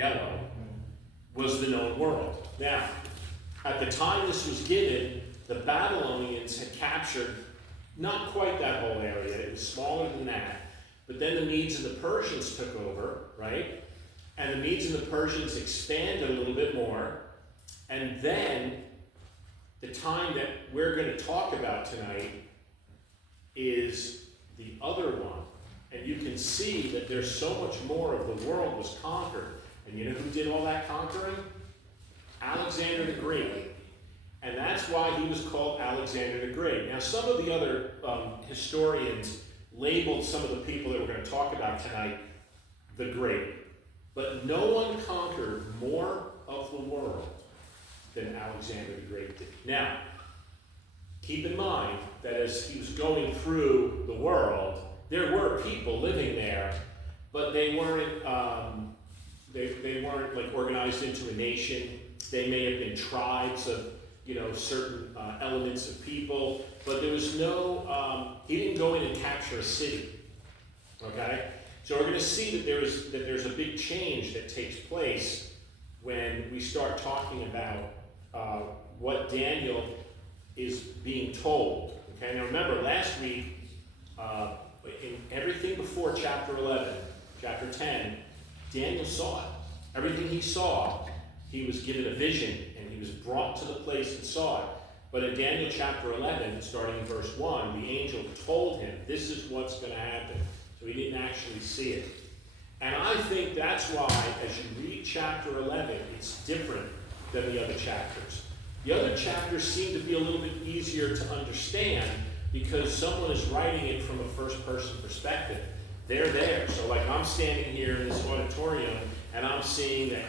yellow, was the known world. Now, at the time this was given, the Babylonians had captured not quite that whole area. It was smaller than that. But then the Medes and the Persians took over, right? And the Medes and the Persians expanded a little bit more. And then the time that we're going to talk about tonight is the other one. And you can see that there's so much more of the world was conquered. And you know who did all that conquering? Alexander the Great. And that's why he was called Alexander the Great. Now, some of the other historians labeled some of the people that we're going to talk about tonight the Great. But no one conquered more of the world than Alexander the Great did. Now, keep in mind that as he was going through the world, there were people living there, but they weren't they weren't like organized into a nation. They may have been tribes of certain elements of people, but there was no. He didn't go in and capture a city. Okay, so we're going to see that there's a big change that takes place when we start talking about what Daniel is being told. Okay, now remember last week. In everything before chapter 11, chapter 10, Daniel saw it. Everything he saw, he was given a vision, and he was brought to the place and saw it. But in Daniel chapter 11, starting in verse 1, the angel told him, this is what's going to happen. So he didn't actually see it. And I think that's why, as you read chapter 11, it's different than the other chapters. The other chapters seem to be a little bit easier to understand, because someone is writing it from a first-person perspective. They're there. So like I'm standing here in this auditorium, and I'm seeing that,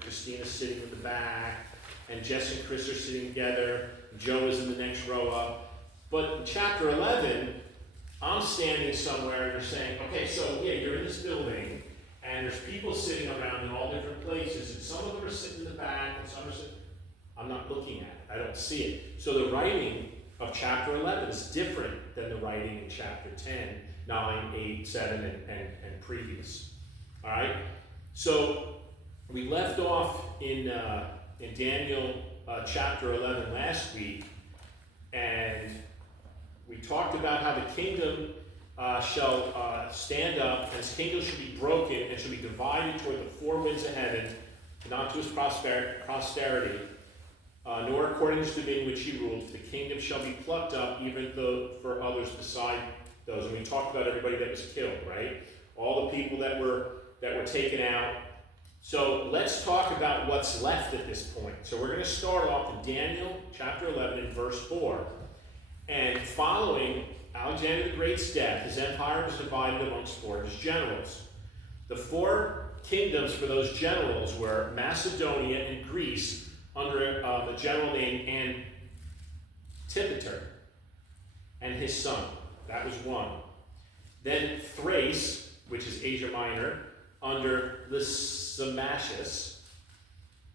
Christina's sitting in the back, and Jess and Chris are sitting together, Joe is in the next row up. But in chapter 11, I'm standing somewhere, and they're saying, okay, so yeah, you're in this building, and there's people sitting around in all different places, and some of them are sitting in the back, and some are sitting. I'm not looking at it. I don't see it. So the writing of chapter 11 is different than the writing in chapter 10, 9, 8, 7, and previous. All right? So we left off in Daniel chapter 11 last week, and we talked about how the kingdom shall stand up, and his kingdom shall be broken and shall be divided toward the four winds of heaven, not to his posterity, nor according to his dominion which he ruled. The kingdom shall be plucked up, even though for others beside those. And we talked about everybody that was killed, right? All the people that were taken out. So let's talk about what's left at this point. So we're going to start off in Daniel chapter 11 and verse 4. And following Alexander the Great's death, his empire was divided amongst four of his generals. The four kingdoms for those generals were Macedonia and Greece, under a general named Antipater and his son. That was one. Then Thrace, which is Asia Minor, under Lysimachus.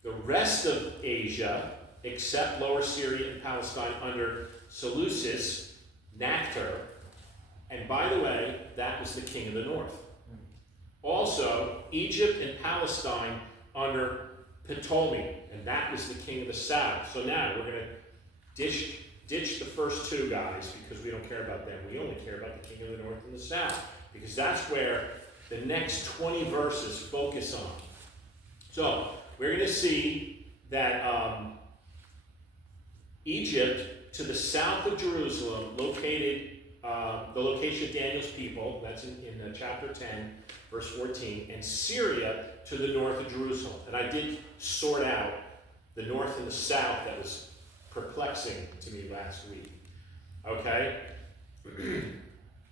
The rest of Asia, except Lower Syria and Palestine, under Seleucus, Nacter. And by the way, that was the king of the north. Also, Egypt and Palestine under Ptolemy, and that was the king of the south. So now we're going to ditch the first two guys, because we don't care about them. We only care about the king of the north and the south, because that's where the next 20 verses focus on. So we're going to see that Egypt, to the south of Jerusalem, located the location of Daniel's people, that's in chapter 10, verse 14, and Syria to the north of Jerusalem. And I did sort out the north and the south. That was perplexing to me last week. Okay?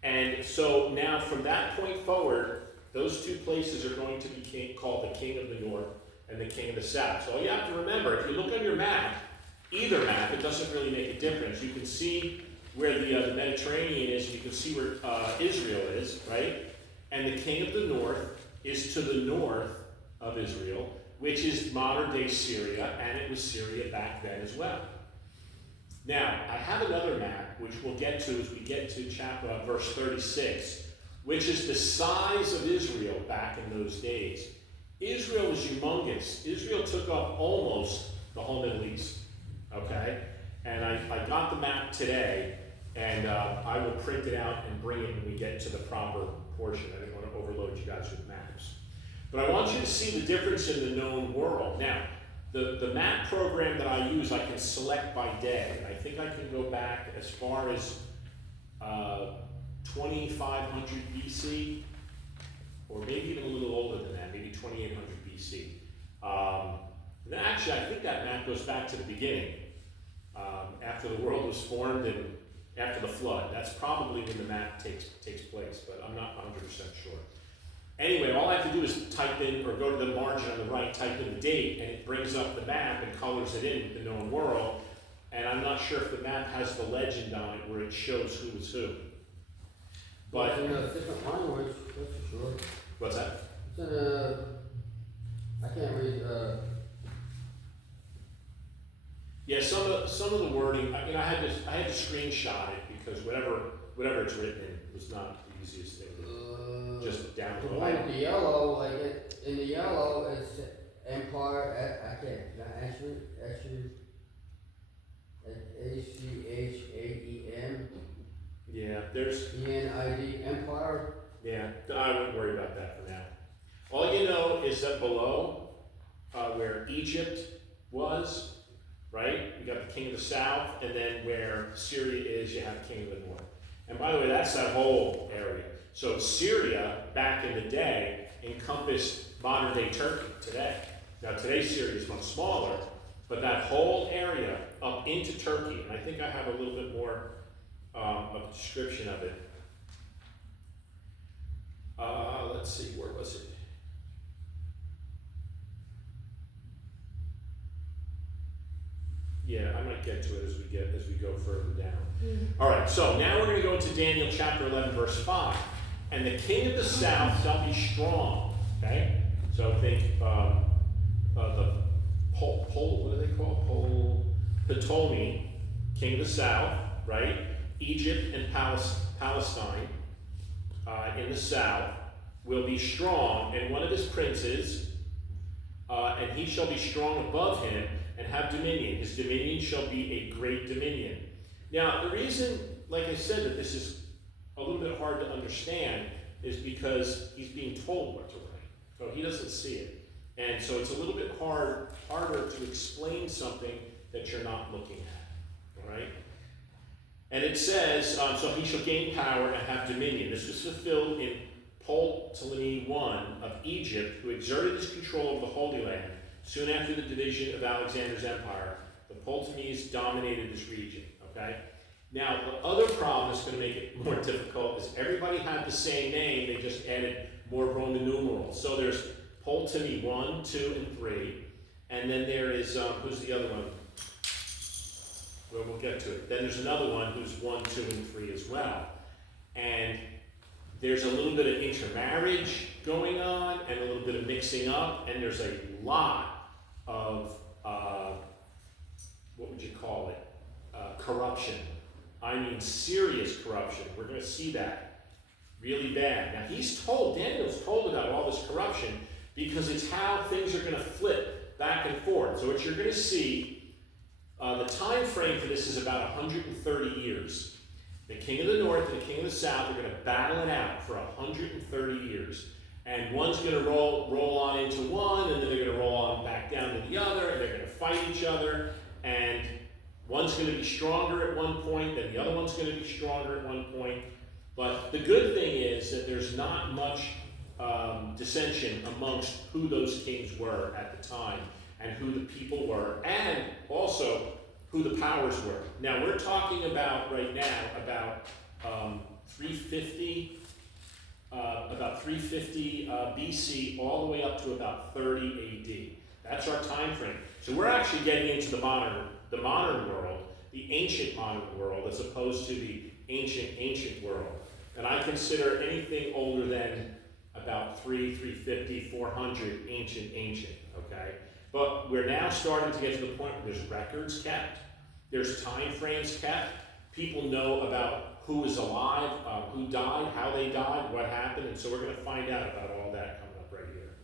And so now from that point forward, those two places are going to be called the king of the north and the king of the south. So all you have to remember, if you look on your map, either map, it doesn't really make a difference. You can see where the Mediterranean is, and you can see where Israel is, right? And the king of the north is to the north of Israel, which is modern-day Syria, and it was Syria back then as well. Now, I have another map, which we'll get to as we get to verse 36, which is the size of Israel back in those days. Israel was humongous. Israel took up almost the whole Middle East, okay? And I got the map today, and I will print it out and bring it when we get to the proper portion. I didn't want to overload you guys with maps. But I want you to see the difference in the known world. Now, the map program that I use, I can select by day. I think I can go back as far as 2500 BC, or maybe even a little older than that, maybe 2800 BC. And actually, I think that map goes back to the beginning, after the world was formed and after the flood. That's probably when the map takes place, but I'm not 100% sure. Anyway, all I have to do is type in, or go to the margin on the right, type in the date, and it brings up the map and colors it in with the known world. And I'm not sure if the map has the legend on it where it shows who is who. But it's in a different language, that's for sure. What's that? It's in a, I can't read, Yeah, some of the wording, I had to screenshot it because whatever it's written in was not the easiest thing. Just down the the one with the yellow, like in the yellow, it's Empire, I can't, actually, ACHAEM. Yeah, there's, ENID, Empire. yeah, I wouldn't worry about that for now. All you know is that below, where Egypt was, right? You got the king of the south, and then where Syria is, you have king of the north. And by the way, that's that whole area. So Syria, back in the day, encompassed modern-day Turkey today. Now today Syria is much smaller, but that whole area up into Turkey, and I think I have a little bit more of a description of it. Let's see, where was it? Yeah, I might get to it as we go further down. All right, so now we're going to go to Daniel chapter 11, verse 5. And the king of the south shall be strong. Okay, so think the what do they call Ptolemy, king of the south, right? Egypt and Palestine in the south will be strong, and one of his princes, and he shall be strong above him and have dominion. His dominion shall be a great dominion. Now, the reason, like I said, that this is a little bit hard to understand is because he's being told what to write. So he doesn't see it. And so it's a little bit harder to explain something that you're not looking at. All right? And it says, so he shall gain power and have dominion. This was fulfilled in Ptolemy I of Egypt, who exerted his control over the Holy Land. Soon after the division of Alexander's empire, the Ptolemies dominated this region. Okay? Now, the other problem that's going to make it more difficult is everybody had the same name, they just added more Roman numerals. So there's Ptolemy 1, 2, and 3, and then there is, who's the other one? Well, we'll get to it. Then there's another one who's 1, 2, and 3 as well. And there's a little bit of intermarriage going on, and a little bit of mixing up, and there's a lot of, what would you call it? Corruption. I mean serious corruption. We're going to see that really bad. Now Daniel's told about all this corruption because it's how things are going to flip back and forth. So what you're going to see, the time frame for this is about 130 years. The king of the north and the king of the south are going to battle it out for 130 years. And one's going to roll on into one, and then they're going to roll on back down to the other, and they're going to fight each other. And one's going to be stronger at one point, then the other one's going to be stronger at one point. But the good thing is that there's not much dissension amongst who those kings were at the time, and who the people were, and also who the powers were. Now, we're talking about, right now, about 350 BC all the way up to about 30 AD. That's our time frame. So we're actually getting into the modern world, the ancient modern world, as opposed to the ancient world. And I consider anything older than about 350, 400 ancient, okay? But we're now starting to get to the point where there's records kept, there's time frames kept, people know about who is alive, who died, how they died, what happened, and so we're going to find out about all that coming up right here.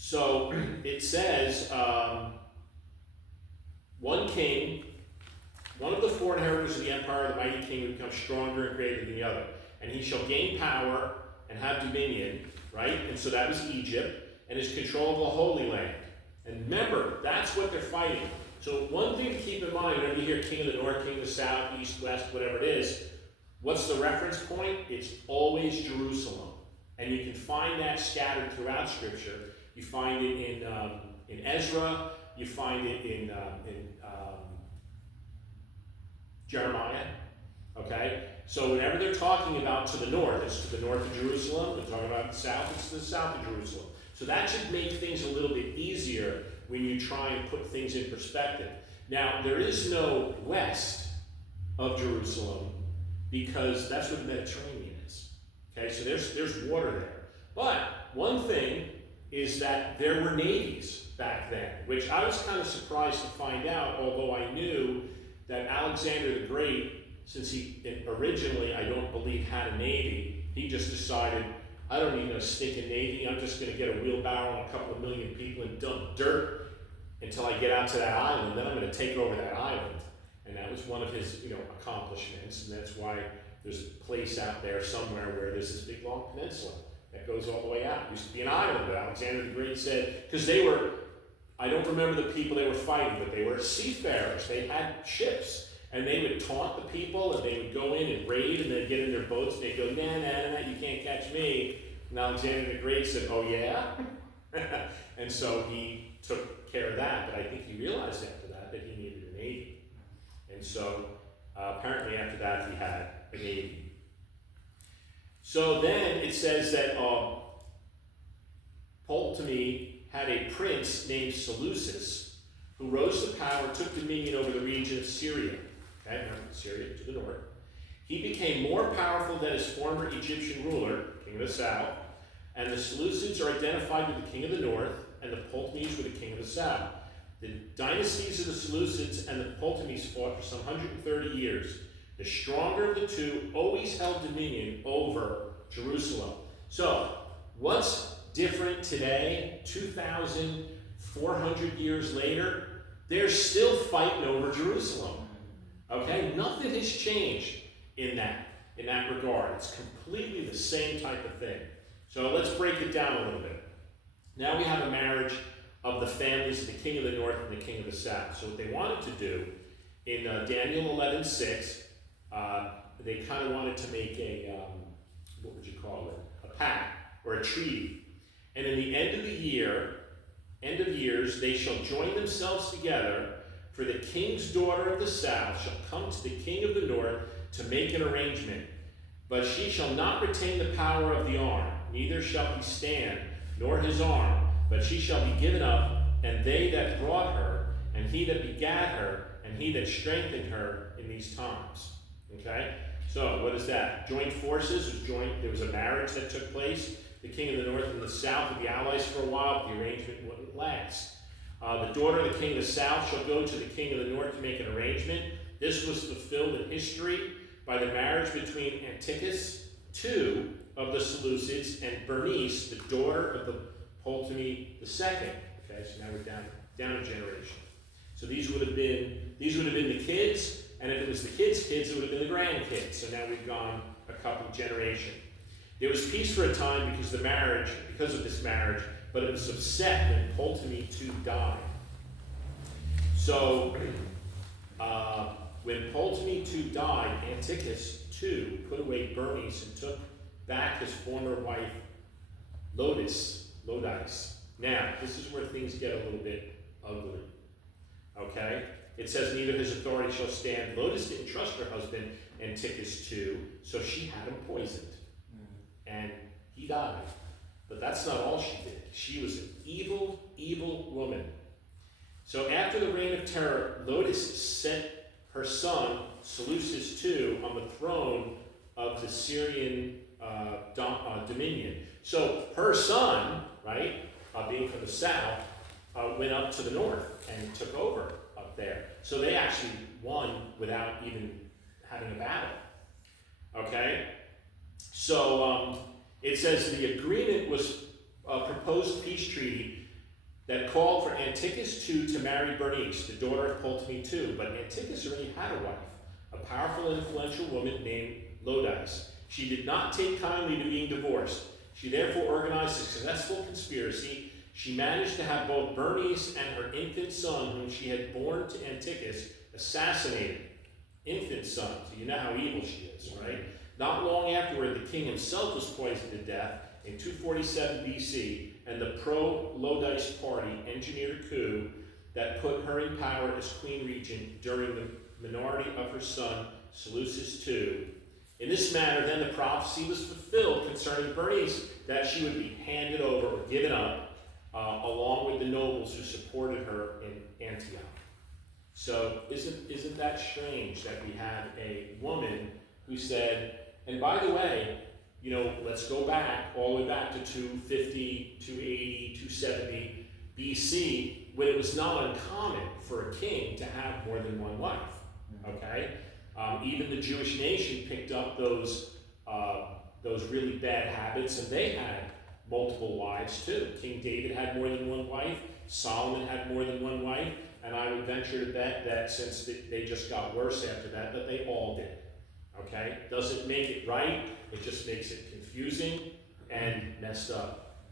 So it says, one king, one of the four inheritors of the empire of the mighty king will become stronger and greater than the other. And he shall gain power and have dominion, right? And so that was Egypt, and his control of the Holy Land. And remember, that's what they're fighting. So one thing to keep in mind, whenever you hear king of the north, king of the south, east, west, whatever it is, what's the reference point? It's always Jerusalem. And you can find that scattered throughout Scripture. You find it in Ezra, you find it in Jeremiah, okay? So whenever they're talking about to the north, it's to the north of Jerusalem. They're talking about the south, it's to the south of Jerusalem. So that should make things a little bit easier when you try and put things in perspective. Now, there is no west of Jerusalem because that's where the Mediterranean is, okay? So there's water there. But one thing is that there were navies back then, which I was kind of surprised to find out, although I knew that Alexander the Great, since he originally, I don't believe, had a navy, he just decided, I don't need no stinking navy, I'm just going to get a wheelbarrow and a couple of million people and dump dirt until I get out to that island, then I'm going to take over that island. And that was one of his, accomplishments, and that's why there's a place out there somewhere where there's this big long peninsula that goes all the way out. It used to be an island, but Alexander the Great said, because they were, I don't remember the people they were fighting, but they were seafarers. They had ships, and they would taunt the people, and they would go in and raid, and they'd get in their boats, and they'd go, nah, you can't catch me. And Alexander the Great said, oh yeah? And so he took care of that, but I think he realized after that he needed a navy. And so apparently after that he had a navy. So then it says that Ptolemy had a prince named Seleucus who rose to power, took dominion over the region of Syria. Okay, now Syria to the north. He became more powerful than his former Egyptian ruler, king of the south, and the Seleucids are identified with the king of the north, and the Ptolemies were the king of the south. The dynasties of the Seleucids and the Ptolemies fought for some 130 years. The stronger of the two always held dominion over Jerusalem. So, what's different today, 2,400 years later? They're still fighting over Jerusalem. Okay? Nothing has changed in that regard. It's completely the same type of thing. So let's break it down a little bit. Now we have a marriage of the families of the king of the north and the king of the south. So what they wanted to do in Daniel 11:6, they kind of wanted to make a, a pact or a treaty. And in the end of years, they shall join themselves together, for the king's daughter of the south shall come to the king of the north to make an arrangement. But she shall not retain the power of the arm, neither shall he stand, nor his arm, but she shall be given up, and they that brought her, and he that begat her, and he that strengthened her in these times. Okay? So, what is that? Joint forces, there was a marriage that took place. The king of the north and the south would be allies for a while, but the arrangement wouldn't last. The daughter of the king of the south shall go to the king of the north to make an arrangement. This was fulfilled in history by the marriage between Antiochus II of the Seleucids and Bernice, the daughter of the Ptolemy II. Okay, so now we're down a generation. So these would have been the kids, and if it was the kids' kids, it would have been the grandkids. So now we've gone a couple of generations. There was peace for a time because of this marriage, but it was upset when Ptolemy II died. So when Ptolemy II died, Antiochus II put away Bernice and took back his former wife, Lodice. Now, this is where things get a little bit ugly. Okay? It says, neither his authority shall stand. Lodice didn't trust her husband, Antiochus II, so she had him poisoned. And he died. But that's not all she did. She was an evil, evil woman. So after the reign of terror, Lodice set her son, Seleucus II, on the throne of the Syrian dominion. So her son, right, being from the south, went up to the north and took over up there. So they actually won without even having a battle. Okay? So it says the agreement was a proposed peace treaty that called for Antichus II to marry Bernice, the daughter of Ptolemy II, but Antichus already had a wife, a powerful and influential woman named Lodice. She did not take kindly to being divorced. She therefore organized a successful conspiracy. She managed to have both Bernice and her infant son, whom she had born to Antichus, assassinated. Infant son, so you know how evil she is, right? Not long afterward, the king himself was poisoned to death in 247 BC, and the pro-Lodice party engineered a coup that put her in power as queen regent during the minority of her son, Seleucus II. In this manner, then, the prophecy was fulfilled concerning Bernice, that she would be handed over or given up, along with the nobles who supported her in Antioch. So isn't that strange that we have a woman who said, and by the way, you know, let's go back, all the way back to 250, 280, 270 BC, when it was not uncommon for a king to have more than one wife, okay? Even the Jewish nation picked up those really bad habits, and they had multiple wives too. King David had more than one wife, Solomon had more than one wife, and I would venture to bet that since they just got worse after that they all did. Okay? Doesn't make it right, it just makes it confusing and messed up.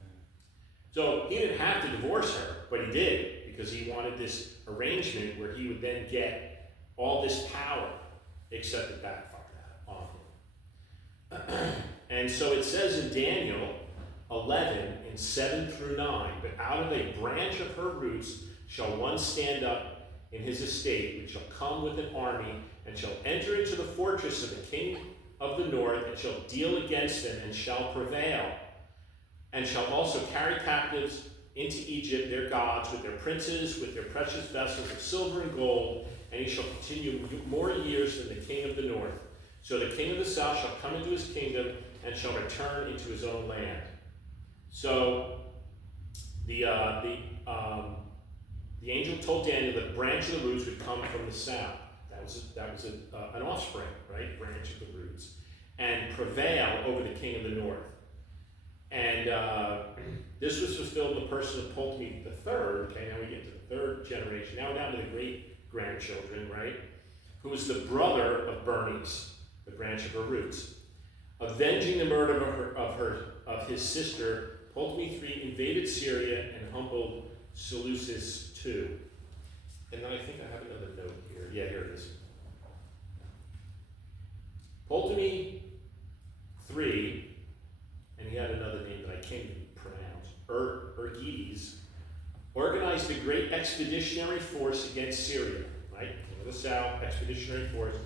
So he didn't have to divorce her, but he did, because he wanted this arrangement where he would then get all this power, except it backfired on him. And so it says in Daniel 11, in 7 through 9, but out of a branch of her roots shall one stand up in his estate, which shall come with an army, and shall enter into the fortress of the king of the north, and shall deal against him, and shall prevail, and shall also carry captives into Egypt their gods, with their princes, with their precious vessels of silver and gold, and he shall continue more years than the king of the north. So the king of the south shall come into his kingdom, and shall return into his own land. So the angel told Daniel that a branch of the roots would come from the south. That was an offspring, right? Branch of the roots, and prevail over the king of the north. And this was fulfilled in the person of Ptolemy III. Okay, now we get to the third generation. Now we're down to the great grandchildren, right? Who was the brother of Bernice, the branch of her roots, avenging the murder of his sister. Ptolemy III invaded Syria and humbled Seleucus II. And then I think I have another note here. Yeah, here it is. Ptolemy III, and he had another name that I can't even pronounce, Ergides, organized a great expeditionary force against Syria, right? King of the south, expeditionary force,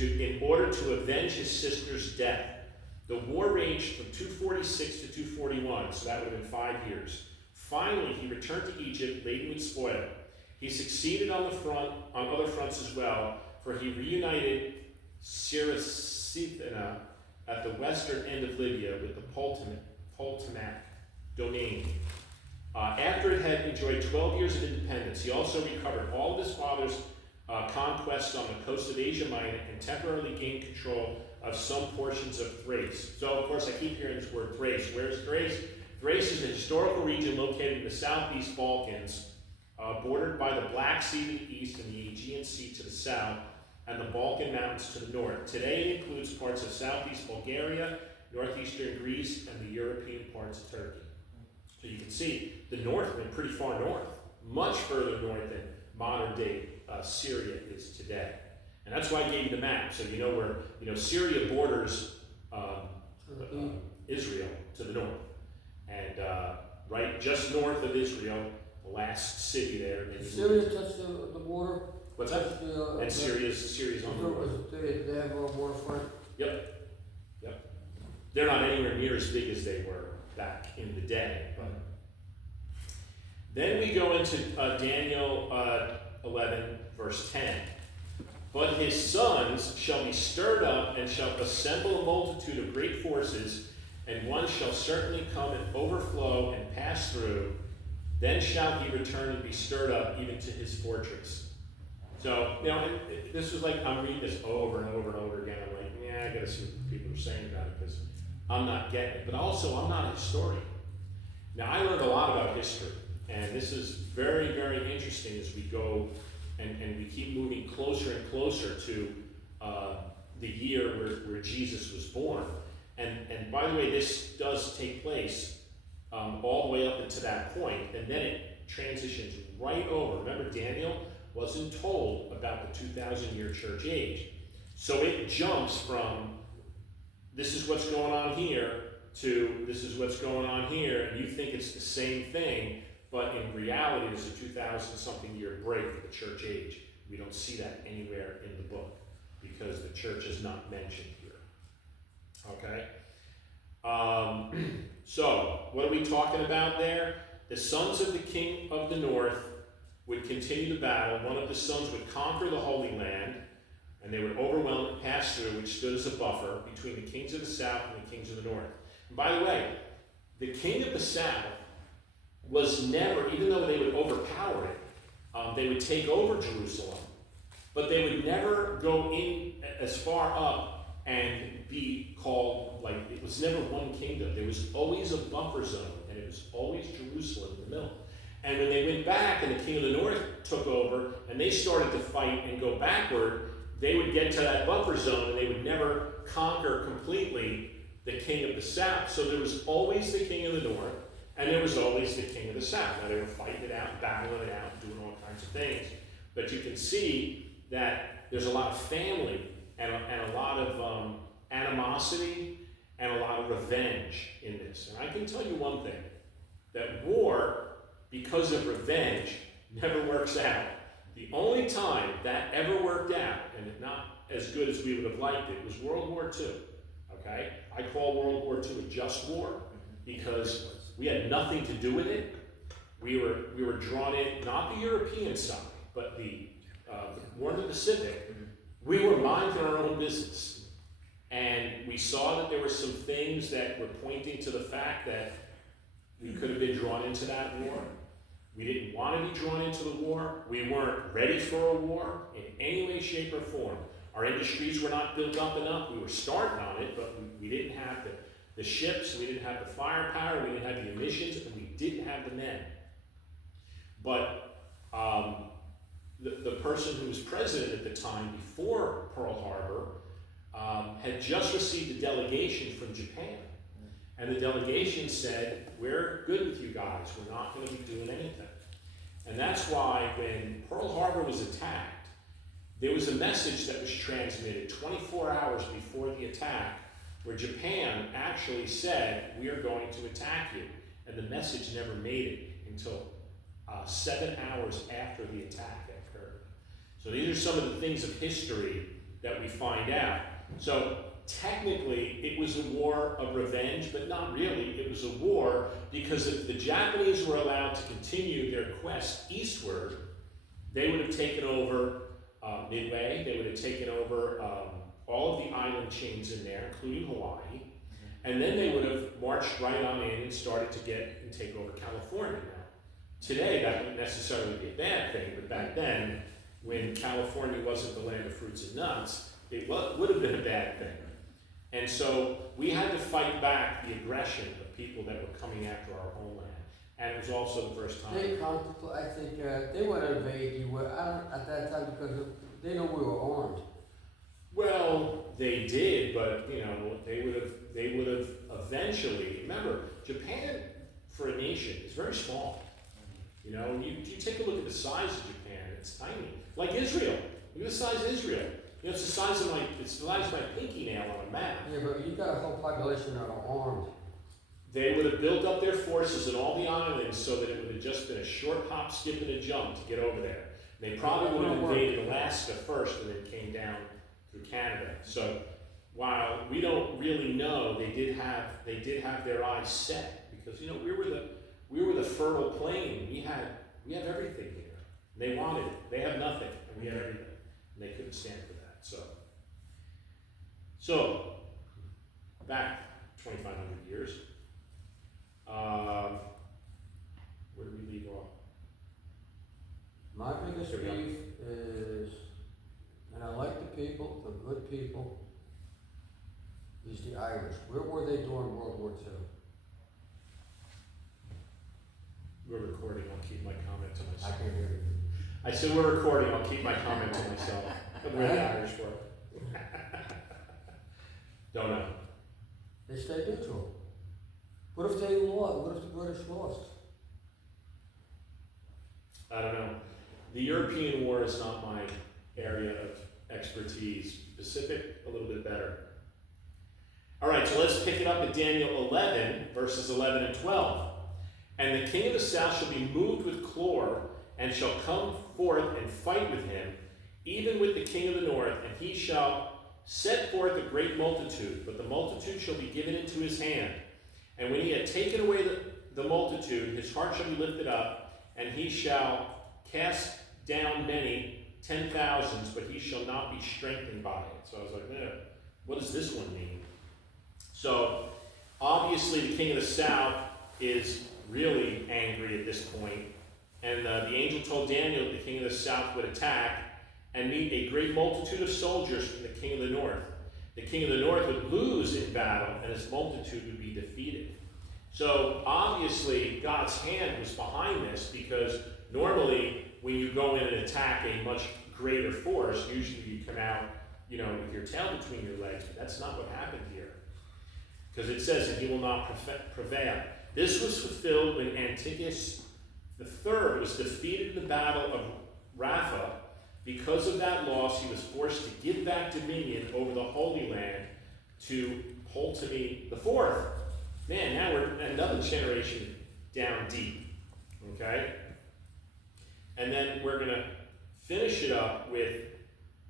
in order to avenge his sister's death. The war raged from 246 to 241, so that would have been 5 years. Finally, he returned to Egypt laden with spoil. He succeeded on other fronts as well, for he reunited Siracethina at the western end of Libya with the Ptolemaic domain. After it had enjoyed 12 years of independence, he also recovered all of his father's conquests on the coast of Asia Minor and temporarily gained control of some portions of Thrace. So, of course, I keep hearing this word Thrace. Where's Thrace? Thrace is a historical region located in the southeast Balkans, bordered by the Black Sea to the east and the Aegean Sea to the south, and the Balkan Mountains to the north. Today it includes parts of southeast Bulgaria, northeastern Greece, and the European parts of Turkey. So you can see the north went pretty far north, much further north than modern day Syria is today. And that's why I gave you the map, so you know where Syria borders Israel to the north. And right just north of Israel, the last city there. Syria touched the border? What's that? And Syria's on the border. They have a waterfront? Yep. They're not anywhere near as big as they were back in the day. But then we go into Daniel 11, verse 10. But his sons shall be stirred up and shall assemble a multitude of great forces, and one shall certainly come and overflow and pass through. Then shall he return and be stirred up even to his fortress. So, this was like, I'm reading this over and over and over again. I'm like, I gotta see what people are saying about it, because I'm not getting it. But also, I'm not a historian. Now, I learned a lot about history And this is very, very interesting as we go and we keep moving closer and closer to the year where Jesus was born. And by the way, this does take place all the way up into that point, and then it transitions right over. Remember, Daniel wasn't told about the 2,000-year church age. So it jumps from this is what's going on here to this is what's going on here, and you think it's the same thing, but in reality there's a 2,000-something year break for the church age. We don't see that anywhere in the book because the church is not mentioned here. Okay? So, what are we talking about there? The sons of the king of the north would continue the battle. One of the sons would conquer the Holy Land, and they would overwhelm and pass through, which stood as a buffer between the kings of the south and the kings of the north. And by the way, the king of the south was never, even though they would overpower it, they would take over Jerusalem, but they would never go in as far up and be called, like, it was never one kingdom. There was always a buffer zone, and it was always Jerusalem in the middle. And when they went back and the king of the north took over, and they started to fight and go backward, they would get to that buffer zone, and they would never conquer completely the king of the south. So there was always the king of the north, and there was always the king of the south. Now they were fighting it out, battling it out, doing all kinds of things. But you can see that there's a lot of family and a lot of animosity and a lot of revenge in this. And I can tell you one thing, that war, because of revenge, never works out. The only time that ever worked out, and not as good as we would have liked it, was World War II. Okay? I call World War II a just war because we had nothing to do with it. We were drawn in, not the European side, but the war in the Pacific. We were minding our own business. And we saw that there were some things that were pointing to the fact that we could have been drawn into that war. We didn't want to be drawn into the war. We weren't ready for a war in any way, shape, or form. Our industries were not built up enough. We were starting on it, but we didn't have the ships, we didn't have the firepower, we didn't have the emissions, and we didn't have the men. But the person who was president at the time before Pearl Harbor had just received a delegation from Japan. And the delegation said, we're good with you guys, we're not going to be doing anything. And that's why when Pearl Harbor was attacked, there was a message that was transmitted 24 hours before the attack where Japan actually said, we are going to attack you. And the message never made it until 7 hours after the attack occurred. So these are some of the things of history that we find out. So technically, it was a war of revenge, but not really. It was a war because if the Japanese were allowed to continue their quest eastward, they would have taken over Midway, they would have taken over all of the island chains in there, including Hawaii, and then they would have marched right on in and started to get and take over California. Now, today, that wouldn't necessarily be a bad thing, but back then, when California wasn't the land of fruits and nuts, it would have been a bad thing. And so we had to fight back the aggression of people that were coming after our homeland. And it was also the first time. I think they would have invaded you at that time because they know we were armed. Well, they did, but you know, they would have eventually. Remember, Japan for a nation is very small. You know, you take a look at the size of Japan; it's tiny. Like Israel, look at the size of Israel. You know, it's the size of my pinky nail on a map. Yeah, but you got a whole population that are armed. They would have built up their forces in all the islands so that it would have just been a short hop, skip, and a jump to get over there. They probably would have invaded Alaska first and then came down through Canada. So while we don't really know, they did have their eyes set because you know we were the fertile plain. We have everything here. They wanted it. They have nothing, and we had everything, and they couldn't stand for that. So back 2,500 years. Where did we leave off? My biggest beef is, and I like the people, the good people, is the Irish. Where were they during World War II? We're recording on I said, we're recording, I'll keep my comment to myself. Where the Irish were. Don't know. They stayed neutral. What if they lost? What if the British lost? I don't know. The European war is not my area of expertise. Pacific, a little bit better. All right, so let's pick it up at Daniel 11, verses 11 and 12. And the king of the south shall be moved with chlor, and shall come forth and fight with him, even with the king of the north, and he shall set forth a great multitude, but the multitude shall be given into his hand. And when he had taken away the multitude, his heart shall be lifted up, and he shall cast down many 10,000s, but he shall not be strengthened by it. So I was like, what does this one mean? So obviously the king of the south is really angry at this point, and the angel told Daniel the king of the south would attack and meet a great multitude of soldiers from the king of the north. The king of the north would lose in battle, and his multitude would be defeated. So obviously God's hand was behind this, because normally when you go in and attack a much greater force, usually you come out, with your tail between your legs, but that's not what happened here. Because it says that he will not prevail. This was fulfilled when Antiochus III was defeated in the battle of Rapha. Because of that loss, he was forced to give back dominion over the Holy Land to Ptolemy IV. Man, now we're another generation down deep. Okay? And then we're going to finish it up with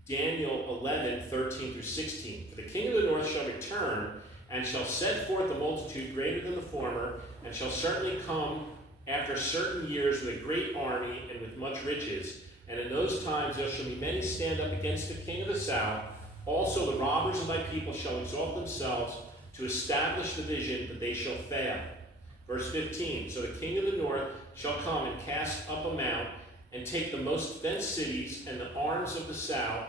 Daniel 11, 13 through 16. For the king of the north shall return, and shall set forth a multitude greater than the former, and shall certainly come after certain years with a great army and with much riches. And in those times there shall be many stand up against the king of the south. Also the robbers of thy people shall exalt themselves to establish the vision, but they shall fail. Verse 15, so the king of the north shall come and cast up a mount, and take the most fenced cities, and the arms of the south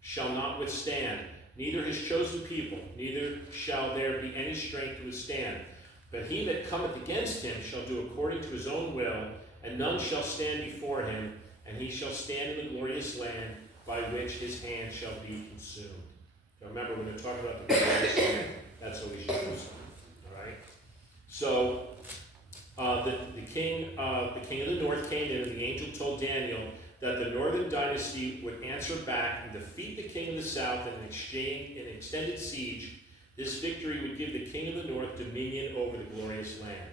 shall not withstand, neither his chosen people, neither shall there be any strength to withstand. But he that cometh against him shall do according to his own will, and none shall stand before him, and he shall stand in the glorious land by which his hand shall be consumed. Now remember, when we're talking about the glorious land, that's always used. All right? So, the king of the north came in, and the angel told Daniel that the northern dynasty would answer back and defeat the king of the south in an extended siege. This victory would give the king of the north dominion over the glorious land.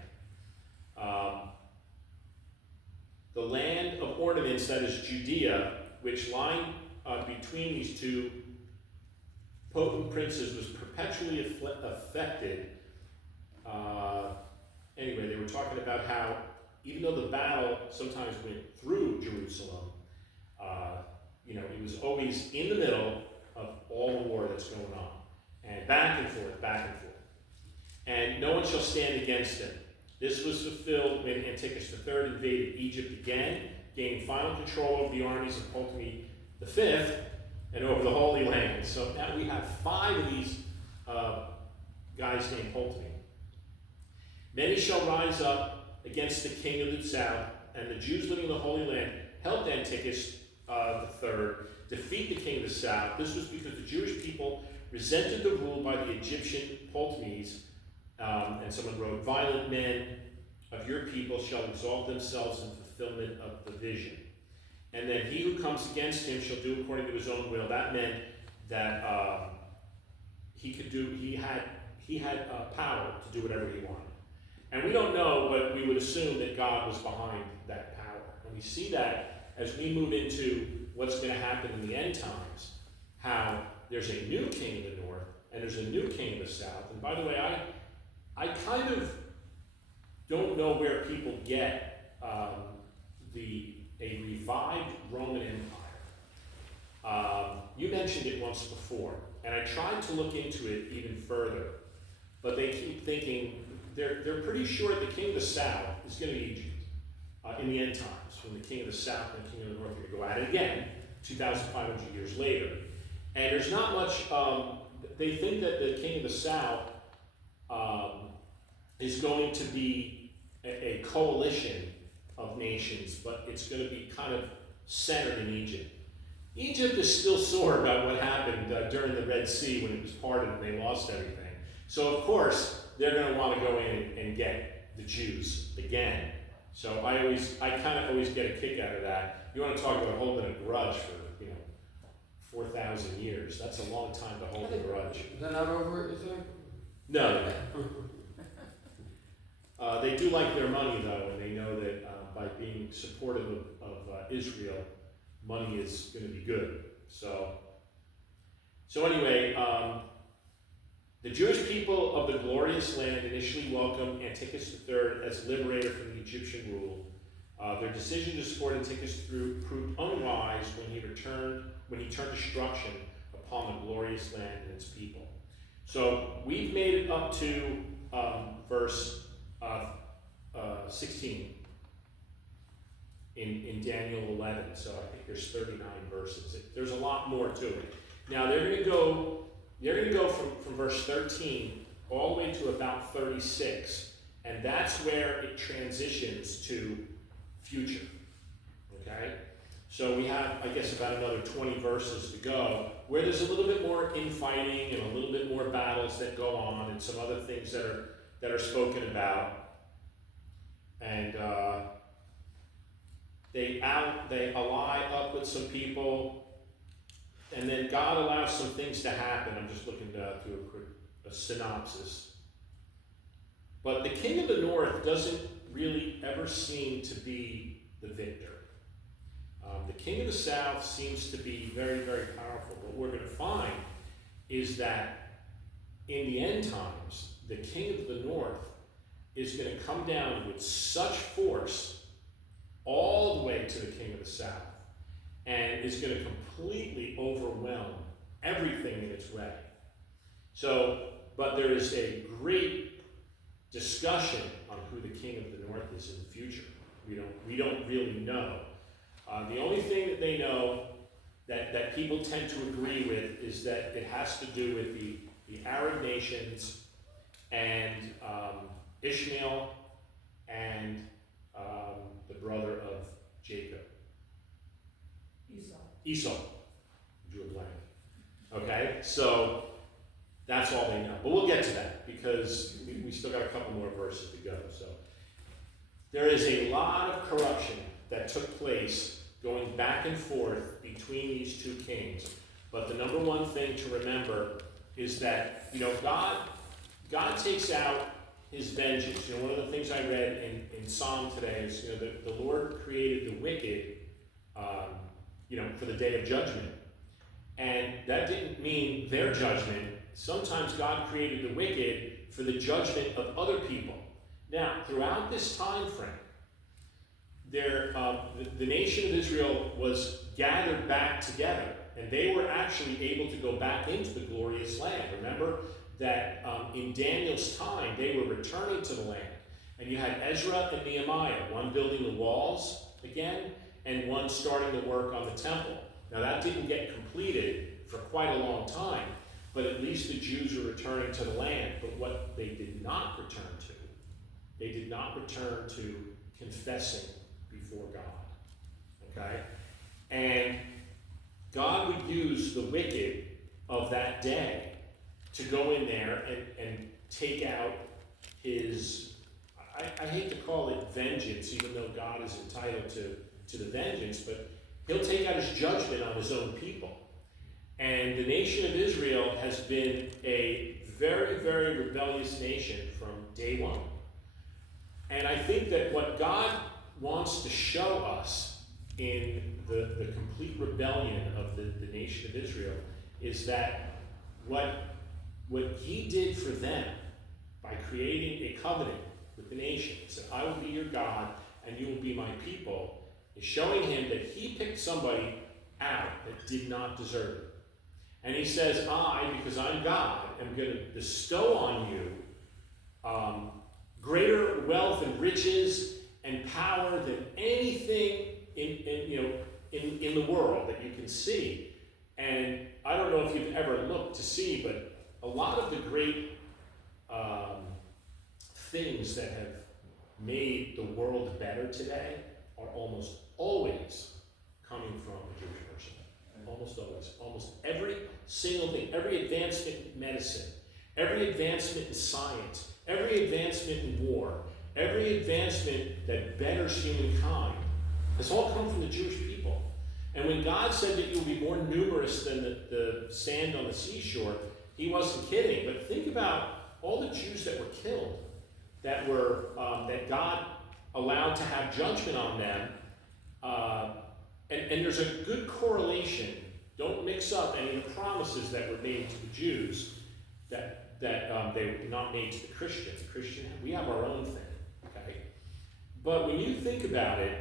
The land of ornaments, that is Judea, which lying between these two potent princes, was perpetually affected. Anyway, they were talking about how, even though the battle sometimes went through Jerusalem, it was always in the middle of all the war that's going on. And back and forth, back and forth. And no one shall stand against him. This was fulfilled when Antiochus III invaded Egypt again, gained final control of the armies of Ptolemy V, and over the Holy Land. So now we have 5 of these guys named Ptolemy. Many shall rise up against the king of the south, and the Jews living in the Holy Land helped Antiochus III defeat the king of the south. This was because the Jewish people resented the rule by the Egyptian Ptolemies, and someone wrote, violent men of your people shall exalt themselves in fulfillment of the vision. And then he who comes against him shall do according to his own will. That meant that he had power to do whatever he wanted. And we don't know, but we would assume that God was behind that power. And we see that as we move into what's going to happen in the end times, how there's a new king of the north, and there's a new king of the south. And by the way, I kind of don't know where people get a revived Roman Empire. You mentioned it once before, and I tried to look into it even further, but they keep thinking they're pretty sure the king of the south is going to be Egypt in the end times, when the king of the south and the king of the north are going to go at it again 2,500 years later. And there's not much, they think that the king of the south is going to be a coalition of nations, but it's going to be kind of centered in Egypt. Egypt is still sore about what happened during the Red Sea when it was parted and they lost everything. So of course, they're going to want to go in and get the Jews again. So I kind of always get a kick out of that. You want to talk about holding a grudge for 4,000 years. That's a long time to hold a grudge. They're not over it, is it? No. They do like their money though, and they know that by being supportive of Israel, money is going to be good. So anyway, the Jewish people of the glorious land initially welcomed Antiochus III as liberator from the Egyptian rule. Their decision to support Antiochus proved unwise when he turned destruction upon the glorious land and its people. So we've made it up to verse 16 in Daniel 11. So I think there's 39 verses. There's a lot more to it. Now they're going to go from verse 13 all the way to about 36, and that's where it transitions to future. Okay? So we have, I guess, about another 20 verses to go, where there's a little bit more infighting and a little bit more battles that go on, and some other things that are spoken about. And they ally up with some people, and then God allows some things to happen. I'm just looking through a synopsis. But the king of the north doesn't really ever seem to be the victor. The king of the south seems to be very, very powerful. What we're going to find is that in the end times, the king of the north is going to come down with such force all the way to the king of the south, and is going to completely overwhelm everything in its way. So, but there is a great discussion on who the king of the north is in the future. We don't really know. The only thing that they know that people tend to agree with is that it has to do with the Arab nations and Ishmael and the brother of Jacob. Esau. Drew a blank. Okay, so that's all they know. But we'll get to that because we still got a couple more verses to go. So there is a lot of corruption that took place going back and forth between these two kings. But the number one thing to remember is that, God takes out his vengeance. One of the things I read in Psalm today is, the Lord created the wicked, for the day of judgment. And that didn't mean their judgment. Sometimes God created the wicked for the judgment of other people. Now, throughout this time frame, the nation of Israel was gathered back together, and they were actually able to go back into the glorious land. Remember that in Daniel's time, they were returning to the land. And you had Ezra and Nehemiah, one building the walls again, and one starting the work on the temple. Now that didn't get completed for quite a long time, but at least the Jews were returning to the land. But what they did not return to confessing before God. Okay? And God would use the wicked of that day to go in there and take out his, I hate to call it vengeance, even though God is entitled to the vengeance, but he'll take out his judgment on his own people. And the nation of Israel has been a very, very rebellious nation from day one. And I think that what God wants to show us in the complete rebellion of the nation of Israel is that what he did for them by creating a covenant with the nation, said, I will be your God and you will be my people, is showing him that he picked somebody out that did not deserve it. And he says, I, because I'm God, am going to bestow on you greater wealth and riches and power than anything in the world that you can see. And I don't know if you've ever looked to see, but a lot of the great things that have made the world better today are almost always come single thing, every advancement in medicine, every advancement in science, every advancement in war, every advancement that betters humankind has all come from the Jewish people. And when God said that you'll be more numerous than the sand on the seashore, he wasn't kidding. But think about all the Jews that were killed, that God allowed to have judgment on them. And there's a good correlation. Don't mix up any of the promises that were made to the Jews that they were not made to the Christians. We have our own thing, okay? But when you think about it,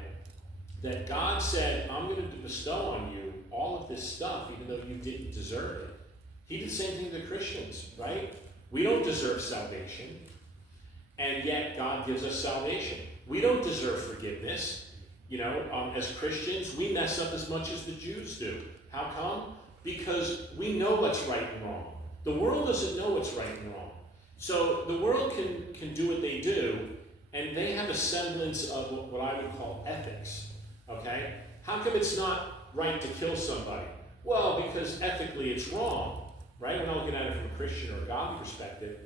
that God said, I'm going to bestow on you all of this stuff, even though you didn't deserve it. He did the same thing to the Christians, right? We don't deserve salvation, and yet God gives us salvation. We don't deserve forgiveness. As Christians, we mess up as much as the Jews do. How come? Because we know what's right and wrong. The world doesn't know what's right and wrong. So the world can do what they do, and they have a semblance of what I would call ethics. Okay? How come it's not right to kill somebody? Well, because ethically it's wrong, right? We're not looking at it from a Christian or a godly perspective.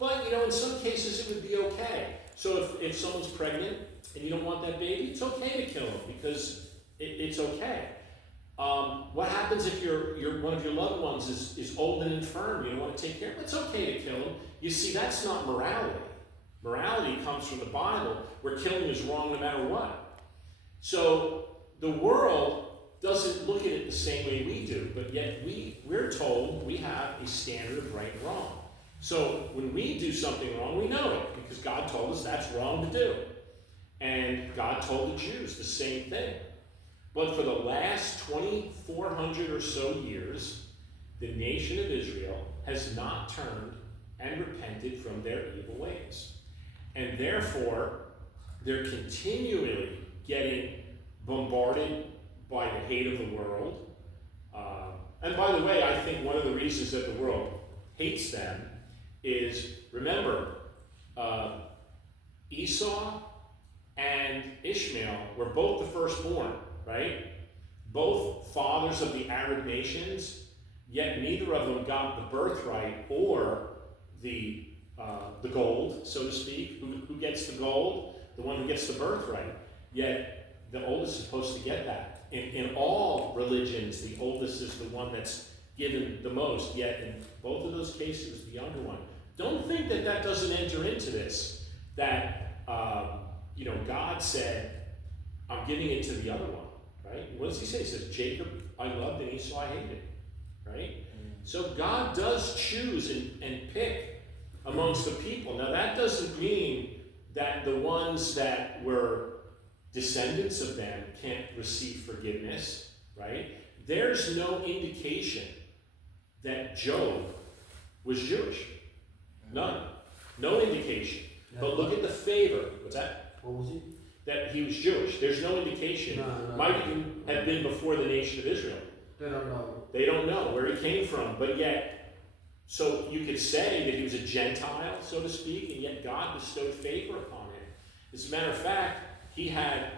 But, in some cases it would be okay. So if someone's pregnant and you don't want that baby, it's okay to kill them because it's okay. What happens if one of your loved ones is old and infirm, you don't want to take care of them? It's okay to kill them. You see, that's not morality. Morality comes from the Bible, where killing is wrong no matter what. So the world doesn't look at it the same way we do, but yet we're told we have a standard of right and wrong. So when we do something wrong, we know it, because God told us that's wrong to do. And God told the Jews the same thing. But for the last 2,400 or so years, the nation of Israel has not turned and repented from their evil ways. And therefore, they're continually getting bombarded by the hate of the world. And by the way, I think one of the reasons that the world hates them is, remember, Esau and Ishmael were both the firstborn, right? Both fathers of the Arab nations, yet neither of them got the birthright or the gold, so to speak. Who gets the gold? The one who gets the birthright. Yet the oldest is supposed to get that. In all religions, the oldest is the one that's given the most, yet in both of those cases, the younger one. Don't think that doesn't enter into this, that God said, I'm giving it to the other one, right? What does he say? He says, Jacob I loved and Esau I hated, right? So God does choose and pick amongst the people. Now that doesn't mean that the ones that were descendants of them can't receive forgiveness, right? There's no indication that Job was Jewish. None. No indication. But look at the favor. What's that? What was he? That he was Jewish. There's no indication. No. Might even have been before the nation of Israel. They don't know. They don't know where he came from, but yet, so you could say that he was a Gentile, so to speak, and yet God bestowed favor upon him. As a matter of fact, he had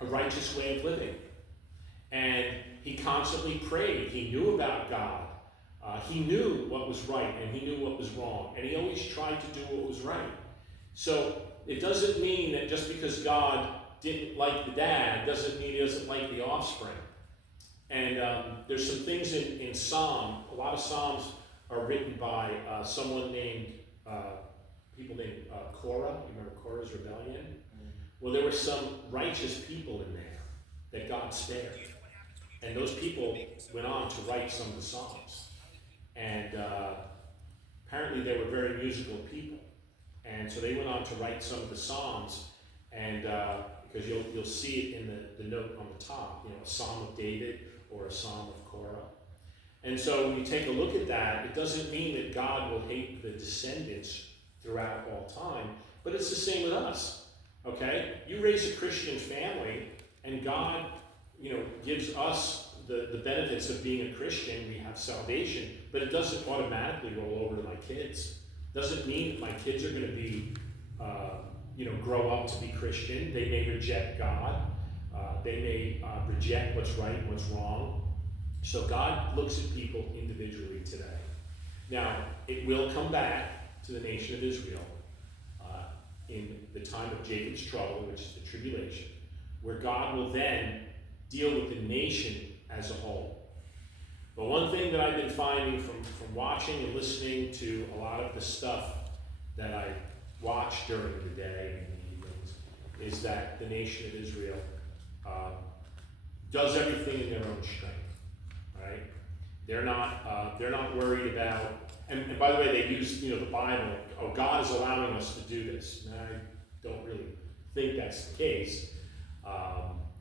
a righteous way of living, and he constantly prayed. He knew about God. He knew what was right, and he knew what was wrong, and he always tried to do what was right. So it doesn't mean that just because God didn't like the dad doesn't mean he doesn't like the offspring. And there's some things in Psalm. A lot of Psalms are written by someone named, people named Korah. You remember Korah's rebellion? Mm-hmm. Well, there were some righteous people in there that God spared. And those people went on to write some of the Psalms. And apparently they were very musical people. And so they went on to write some of the Psalms. And because you'll see it in the note on the top, a Psalm of David or a Psalm of Korah. And so when you take a look at that, it doesn't mean that God will hate the descendants throughout all time, but it's the same with us, okay? You raise a Christian family, and God, gives us the benefits of being a Christian. We have salvation, but it doesn't automatically roll over to my kids. Doesn't mean that my kids are going to be, grow up to be Christian. They may reject God. They may reject what's right and what's wrong. So God looks at people individually today. Now, it will come back to the nation of Israel in the time of Jacob's trouble, which is the tribulation, where God will then deal with the nation as a whole. But one thing that I've been finding from watching and listening to a lot of the stuff that I watch during the day and the evenings is that the nation of Israel does everything in their own strength, right? They're not worried about, and by the way, they use, the Bible, oh, God is allowing us to do this. And I don't really think that's the case.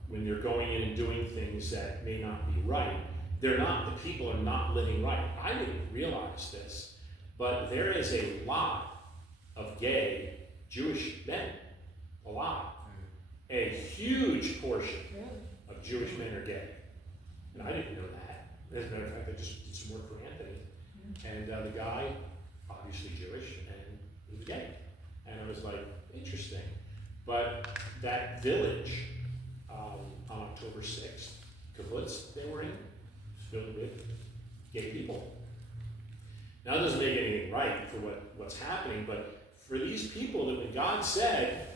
When they're going in and doing things that may not be right, the people are not living right. I didn't realize this, but there is a lot of gay Jewish men. A lot. A huge portion of Jewish men are gay. And I didn't know that. As a matter of fact, I just did some work for Anthony. And the guy, obviously Jewish, and he was gay. And I was like, interesting. But that village on October 6th, kibbutz they were in, filled with gay people. Now, it doesn't make anything right for what's happening, but for these people, that when God said,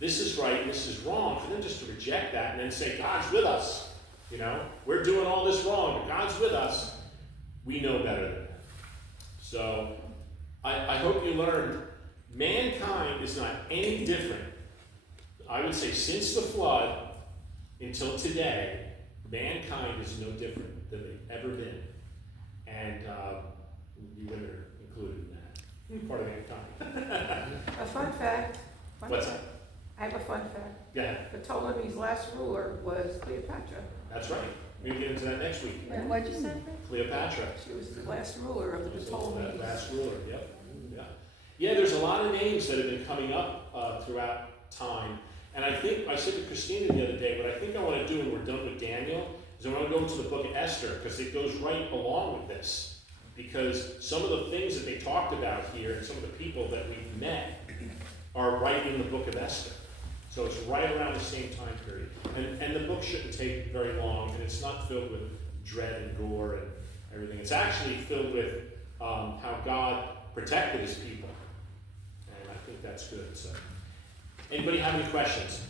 this is right and this is wrong, for them just to reject that and then say, God's with us, we're doing all this wrong, but God's with us, we know better than that. So, I hope you learned, mankind is not any different. I would say since the flood until today, mankind is no different than they've ever been. And you women are included in that, part of mankind. A fun fact. What's that? I have a fun fact. Yeah, The Ptolemy's last ruler was Cleopatra. that's right. We can get into that next week. What'd you say? Cleopatra. She was the last ruler of the Was Ptolemies. the last ruler, yep. Yeah, there's a lot of names that have been coming up throughout time. And I think, I said to Christina the other day, what I think I want to do when we're done with Daniel, is I want to go into the book of Esther, because it goes right along with this. Because some of the things that they talked about here, and some of the people that we've met, are right in the book of Esther. So it's right around the same time period. And the book shouldn't take very long, and it's not filled with dread and gore and everything. It's actually filled with how God protected his people. And I think that's good. So, anybody have any questions?